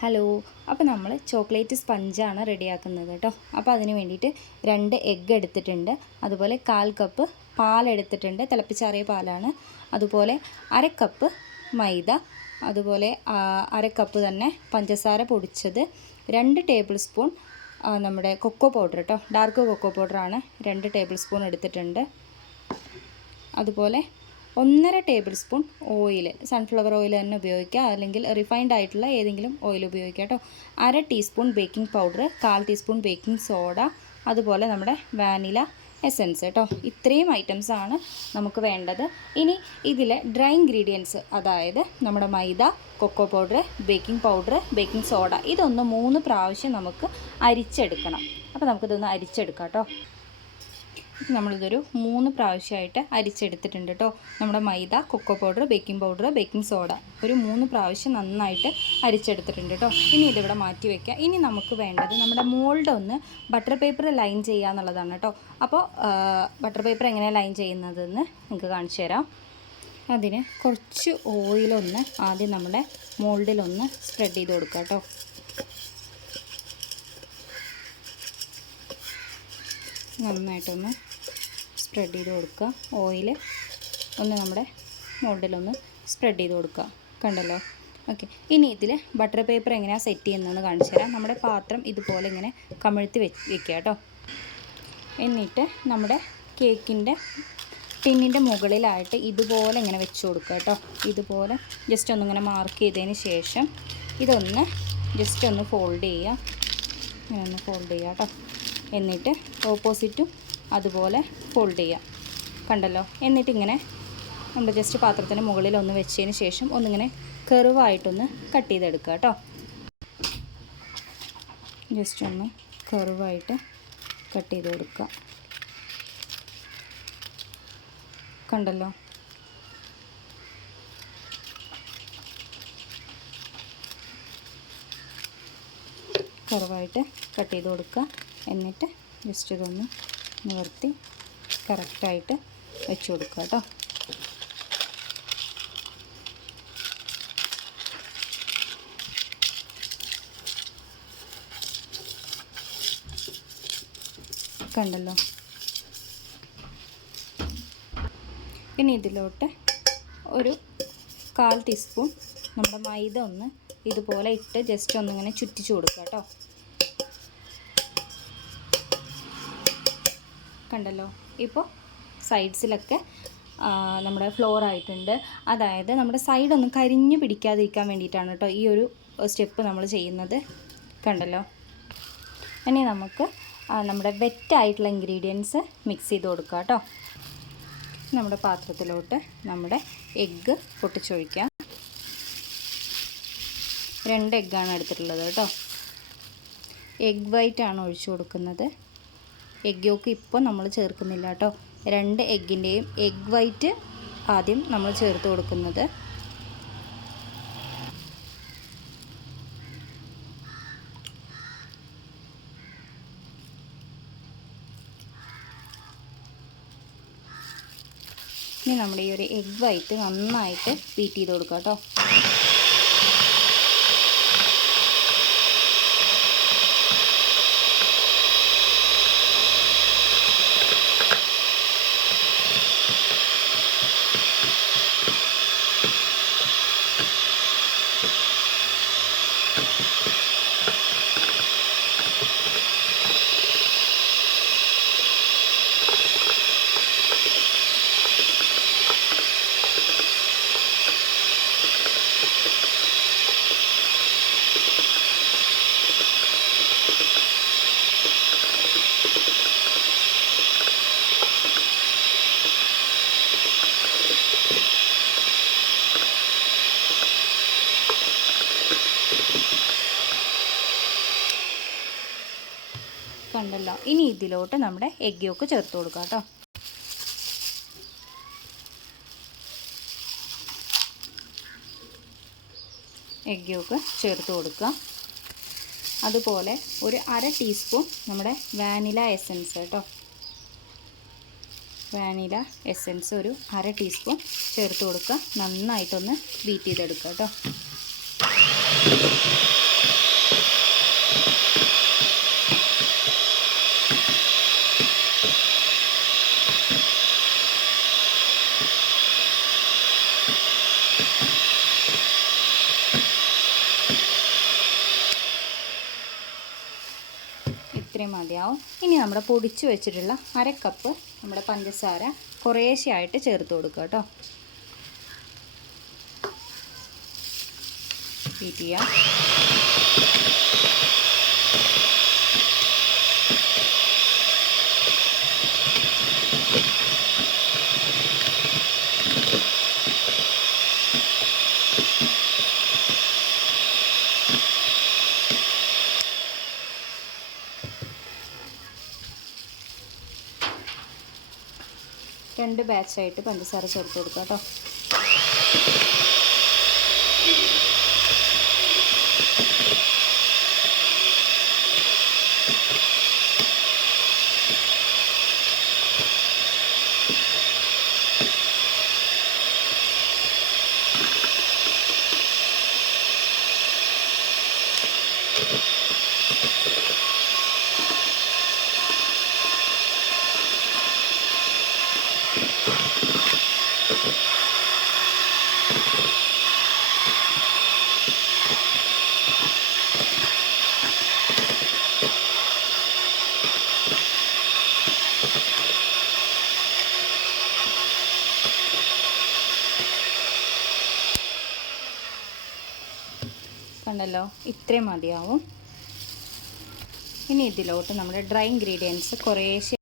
Hello, അപ്പോൾ നമ്മൾ chocolate സ്പഞ്ചാണ് റെഡിയാക്കുന്നത് കേട്ടോ. അപ്പോൾ അതിന് വേണ്ടിയിട്ട് 2 എഗ്ഗ് എടുത്തിട്ടുണ്ട്, അതുപോലെ 1/4 കപ്പ് പാലെടുത്തിട്ടുണ്ട്, തിളപ്പിച്ചാറിയ പാലാണ്. അതുപോലെ 1/2 കപ്പ് മൈദ, അതുപോലെ 1/2 കപ്പ് തന്നെ പഞ്ചസാര പൊടിച്ചത്, 2 ടേബിൾ സ്പൂൺ നമ്മുടെ കൊക്കോ പൗഡർ കേട്ടോ, ഡാർക്ക് കൊക്കോ പൗഡറാണ് 2 ടേബിൾ സ്പൂൺ എടുത്തിട്ടുണ്ട്. അതുപോലെ 1.5 table spoon oil, sunflower oil തന്നെ ഉപയോഗിക്കുക, അല്ലെങ്കിൽ റിഫൈൻഡ് ആയിട്ടുള്ള ഏതെങ്കിലും ഓയിൽ ഉപയോഗിക്കുക കേട്ടോ. 1/2 teaspoon baking powder, 1/4 teaspoon baking soda, അതുപോലെ നമ്മുടെ വാനില എസൻസ് കേട്ടോ. ഇത്രയും ഐറ്റംസാണ് നമുക്ക് വേണ്ടത്. ഇനി ഇതിലെ ഡ്രൈ ഇൻഗ്രീഡിയൻസ്, അതായത് നമ്മുടെ മൈദ, cocoa powder, baking powder, baking soda, ഇതൊന്ന് 3 പ്രാവശ്യം നമുക്ക് അരിച്ചെടുക്കണം. അപ്പോൾ നമുക്കിതൊന്ന് അരിച്ചെടുക്കാം കേട്ടോ. നമ്മളിതൊരു 3 പ്രാവശ്യമായിട്ട് അരിച്ചെടുത്തിട്ടുണ്ട് കേട്ടോ. നമ്മുടെ മൈദ, cocoa powder, baking powder, baking soda ഒരു 3 പ്രാവശ്യം നന്നായിട്ട് അരിച്ചെടുത്തിട്ടുണ്ട് കേട്ടോ. ഇനി ഇതിവിടെ മാറ്റി വയ്ക്കുക. ഇനി നമുക്ക് വേണ്ടത് നമ്മുടെ മോൾഡ് ഒന്ന് ബട്ടർ പേപ്പർ ലൈൻ ചെയ്യുക എന്നുള്ളതാണ് കേട്ടോ. അപ്പോൾ ബട്ടർ പേപ്പർ എങ്ങനെയാണ് ലൈൻ ചെയ്യുന്നതെന്ന് നിങ്ങൾക്ക് കാണിച്ചു തരാം. അതിന് കുറച്ച് ഓയിലൊന്ന് ആദ്യം നമ്മുടെ മോൾഡിലൊന്ന് സ്പ്രെഡ് ചെയ്ത് കൊടുക്കുക കേട്ടോ. നന്നായിട്ടൊന്ന് സ്പ്രെഡ് ചെയ്ത് കൊടുക്കുക. ഓയിൽ ഒന്ന് നമ്മുടെ മോൾഡിലൊന്ന് സ്പ്രെഡ് ചെയ്ത് കൊടുക്കുക. കണ്ടല്ലോ? ഓക്കെ. ഇനി ഇതിൽ ബട്ടർ പേപ്പർ എങ്ങനെയാണ് സെറ്റ് ചെയ്യുന്നതെന്ന് കാണിച്ചു തരാം. നമ്മുടെ പാത്രം ഇതുപോലെ ഇങ്ങനെ കമിഴ്ത്തി വെക്കുക കേട്ടോ. എന്നിട്ട് നമ്മുടെ കേക്കിൻ്റെ ടിന്നിൻ്റെ മുകളിലായിട്ട് ഇതുപോലെ ഇങ്ങനെ വെച്ച് കൊടുക്കുക കേട്ടോ. ഇതുപോലെ ജസ്റ്റ് ഒന്നിങ്ങനെ മാർക്ക് ചെയ്തതിന് ശേഷം ഇതൊന്ന് ജസ്റ്റ് ഒന്ന് ഫോൾഡ് ചെയ്യുക. ഇങ്ങനെ ഒന്ന് ഫോൾഡ് ചെയ്യുക കേട്ടോ. എന്നിട്ട് ഓപ്പോസിറ്റും അതുപോലെ ഫോൾഡ് ചെയ്യുക. കണ്ടല്ലോ? എന്നിട്ടിങ്ങനെ നമ്മൾ ജസ്റ്റ് പാത്രത്തിന് മുകളിൽ ഒന്ന് വെച്ചതിന് ശേഷം ഒന്നിങ്ങനെ കർവായിട്ടൊന്ന് കട്ട് ചെയ്തെടുക്കുക കേട്ടോ. ജസ്റ്റ് ഒന്ന് കർവായിട്ട് കട്ട് ചെയ്ത് കൊടുക്കുക. കണ്ടല്ലോ? കർവായിട്ട് കട്ട് ചെയ്ത് കൊടുക്കുക. എന്നിട്ട് ജസ്റ്റ് ഇതൊന്ന് നിവർത്തി കറക്റ്റായിട്ട് വെച്ച് കൊടുക്കുക കേട്ടോ. കണ്ടല്ലോ? ഇനി ഇതിലോട്ട് ഒരു 1/4 ടീസ്പൂൺ നമ്മുടെ മൈദ ഒന്ന് ഇതുപോലെ ഇട്ട് ജസ്റ്റ് ഒന്നിങ്ങനെ ചുറ്റിച്ച് കൊടുക്കുക കേട്ടോ. കണ്ടല്ലോ? ഇപ്പോൾ സൈഡ്സിലൊക്കെ നമ്മുടെ ഫ്ലോർ ആയിട്ടുണ്ട്. അതായത് നമ്മുടെ സൈഡൊന്നും കരിഞ്ഞു പിടിക്കാതിരിക്കാൻ വേണ്ടിയിട്ടാണ് കേട്ടോ ഈ ഒരു സ്റ്റെപ്പ് നമ്മൾ ചെയ്യുന്നത്. കണ്ടല്ലോ? ഇനി നമുക്ക് നമ്മുടെ വെറ്റായിട്ടുള്ള ഇൻഗ്രീഡിയൻസ് മിക്സ് ചെയ്ത് കൊടുക്കുക കേട്ടോ. നമ്മുടെ പാത്രത്തിലോട്ട് നമ്മുടെ എഗ്ഗ് പൊട്ടിച്ചൊഴിക്കാം. 2 എഗ്ഗാണ് എടുത്തിട്ടുള്ളത് കേട്ടോ. എഗ് വൈറ്റാണ് ഒഴിച്ചു കൊടുക്കുന്നത്. എഗ് യോക്ക് ഇപ്പോൾ നമ്മൾ ചേർക്കുന്നില്ല കേട്ടോ. 2 എഗ്ഗിൻ്റെയും എഗ് വൈറ്റ് ആദ്യം നമ്മൾ ചേർത്ത് കൊടുക്കുന്നത്. ഇനി നമ്മുടെ ഈ ഒരു എഗ് വൈറ്റ് നന്നായിട്ട് ബീറ്റ് ചെയ്ത് കൊടുക്കുക കേട്ടോ. കണ്ടല്ലോ? ഇനി ഇതിലോട്ട് നമ്മുടെ എഗ് യോക്ക് ചേർത്ത് കൊടുക്കുക കേട്ടോ. എഗ് യോക്ക് ചേർത്ത് കൊടുക്കുക. അതുപോലെ ഒരു 1/2 ടീസ്പൂൺ നമ്മുടെ വാനില എസൻസ് കേട്ടോ. വാനില എസൻസ് ഒരു 1/2 ടീസ്പൂൺ ചേർത്ത് കൊടുക്കുക. നന്നായിട്ടൊന്ന് ബീറ്റ് ചെയ്തെടുക്കുക കേട്ടോ. ഇത്രയും മതിയാവും. ഇനി നമ്മുടെ പൊടിച്ച് വെച്ചിട്ടുള്ള 1/2 കപ്പ് നമ്മുടെ പഞ്ചസാര കുറേശ്ശെയായിട്ട് ചേർത്ത് കൊടുക്കുക കേട്ടോ. ബീറ്റ് ചെയ്യാം. രണ്ട് ബാച്ചായിട്ട് പഞ്ചസാര ചേർത്ത് കൊടുക്കുക കേട്ടോ. കണ്ടല്ലോ, ഇത്രയും മതിയാവും. ഇനി ഇതിലോട്ട് നമ്മുടെ ഡ്രൈ ഇൻഗ്രീഡിയൻസ് കുറേശ്ശെ